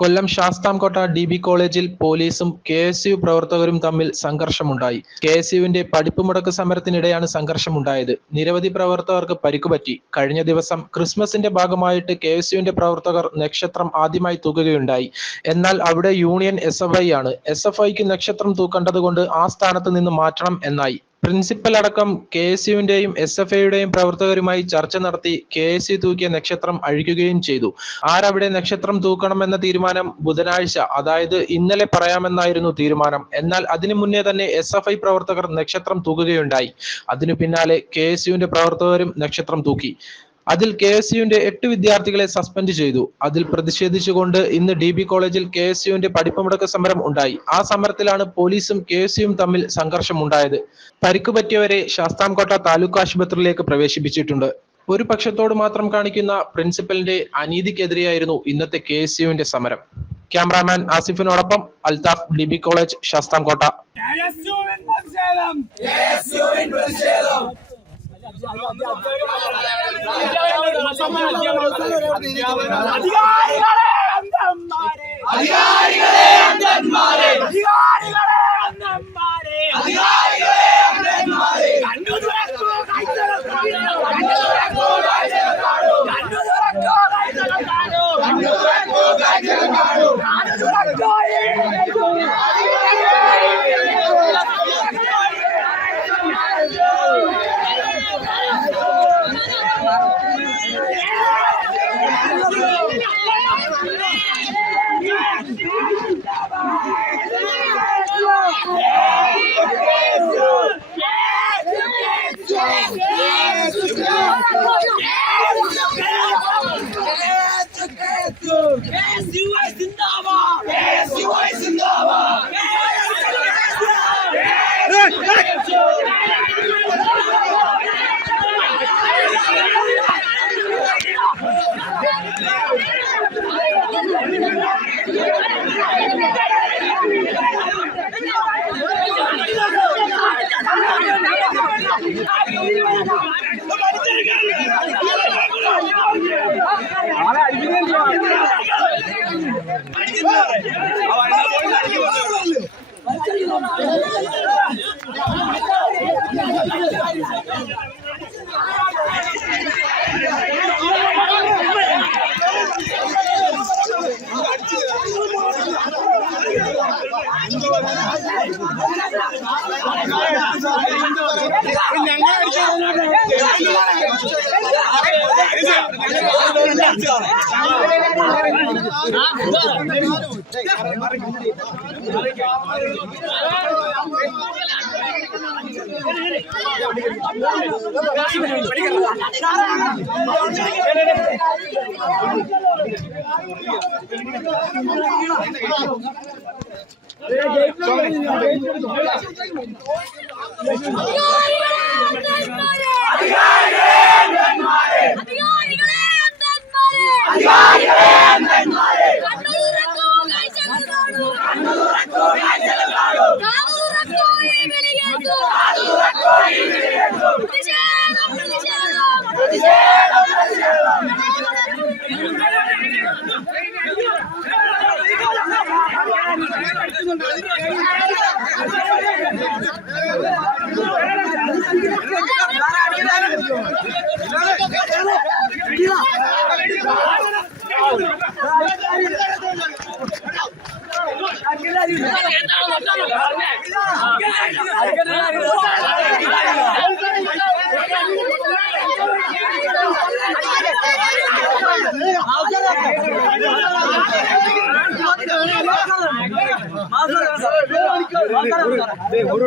കൊല്ലം Sasthamkotta D B കോളേജിൽ പോലീസും K S U പ്രവർത്തകരും തമ്മിൽ സംഘർഷമുണ്ടായി. കെ എസ് യുവിന്റെ പഠിപ്പ് മുടക്ക് സമരത്തിനിടെയാണ് സംഘർഷമുണ്ടായത്. നിരവധി പ്രവർത്തകർക്ക് പരിക്കുപറ്റി. കഴിഞ്ഞ ദിവസം ക്രിസ്മസിന്റെ ഭാഗമായിട്ട് കെ എസ് യുവിന്റെ പ്രവർത്തകർ നക്ഷത്രം ആദ്യമായി തൂക്കുകയുണ്ടായി. എന്നാൽ അവിടെ യൂണിയൻ എസ് എഫ് ഐ ആണ്. എസ് എഫ് ഐക്ക് നക്ഷത്രം തൂക്കേണ്ടതുകൊണ്ട് ആ സ്ഥാനത്ത് നിന്ന് മാറ്റണം എന്നായി. പ്രിൻസിപ്പൽ അടക്കം കെ എസ് യുവിന്റെയും എസ് എഫ് ഐയുടെയും പ്രവർത്തകരുമായി ചർച്ച നടത്തി കെ എസ് യു തൂക്കിയ നക്ഷത്രം അഴിക്കുകയും ചെയ്തു. ആരവിടെ നക്ഷത്രം തൂക്കണമെന്ന തീരുമാനം ബുധനാഴ്ച അതായത് ഇന്നലെ പറയാമെന്നായിരുന്നു തീരുമാനം. എന്നാൽ അതിനു മുന്നേ തന്നെ എസ് എഫ് ഐ പ്രവർത്തകർ നക്ഷത്രം തൂക്കുകയുണ്ടായി. അതിനു പിന്നാലെ കെ എസ് യുവിന്റെ പ്രവർത്തകരും നക്ഷത്രം തൂക്കി. അതിൽ കെ എസ് യുവിന്റെ എട്ട് വിദ്യാർത്ഥികളെ സസ്പെൻഡ് ചെയ്തു. അതിൽ പ്രതിഷേധിച്ചുകൊണ്ട് ഇന്ന് ഡി ബി കോളേജിൽ കെ എസ് യുവിന്റെ പഠിപ്പ് മുടക്ക് സമരം ഉണ്ടായി. ആ സമരത്തിലാണ് പോലീസും കെ എസ് യുവും തമ്മിൽ സംഘർഷമുണ്ടായത്. പരിക്കു പറ്റിയവരെ ശാസ്താംകോട്ട താലൂക്ക് ആശുപത്രിയിലേക്ക് പ്രവേശിപ്പിച്ചിട്ടുണ്ട്. ഒരു പക്ഷത്തോട് മാത്രം കാണിക്കുന്ന പ്രിൻസിപ്പലിന്റെ അനീതിക്കെതിരെയായിരുന്നു ഇന്നത്തെ കെ എസ് യുവിന്റെ സമരം. Cameraman ആസിഫിനോടൊപ്പം Althaf D B college Sasthamkotta. അധികാരികളെ അന്ധന്മാരെ അധികാരികളെ അന്ധന്മാരെ അധികാരികളെ Yes, you are the number! ഞങ്ങൾ അധികാരികളെ അന്തന്മാരെ കണ്ണൂരക്കോ കാഴ്ചകളാണോ Hazır. ஒரு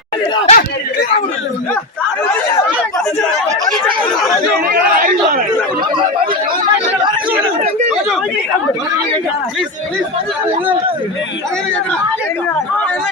Yeah. Oh,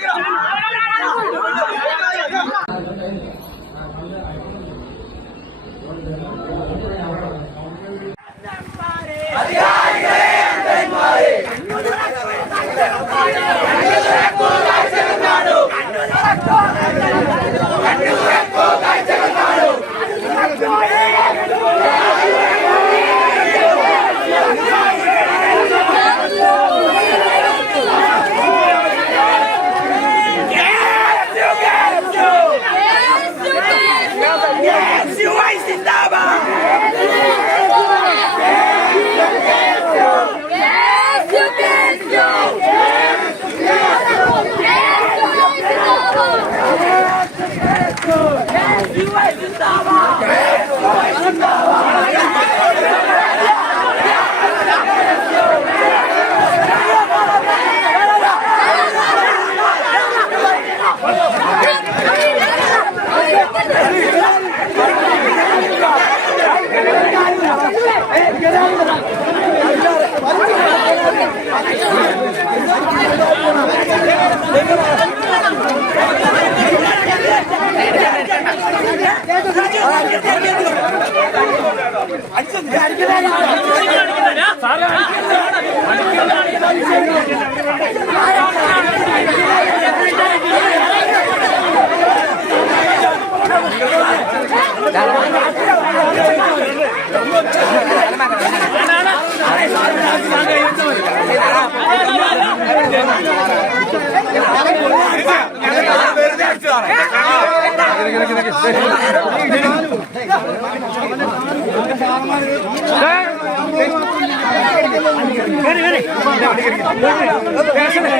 do. பேசுறேன்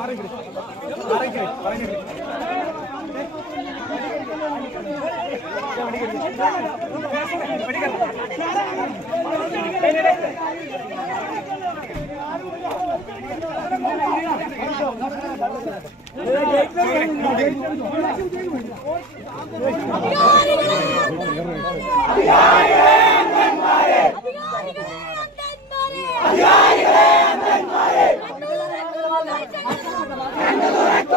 അധികാരികളെ അധികാരികളെ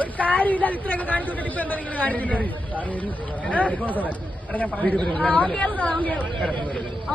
ഒരു കാര്യമില്ല ഇത്രയൊക്കെ കാണിച്ചുകൊണ്ടിട്ട് ഇപ്പൊ എന്താ നിങ്ങൾ കാണിക്കുന്നത്? ആ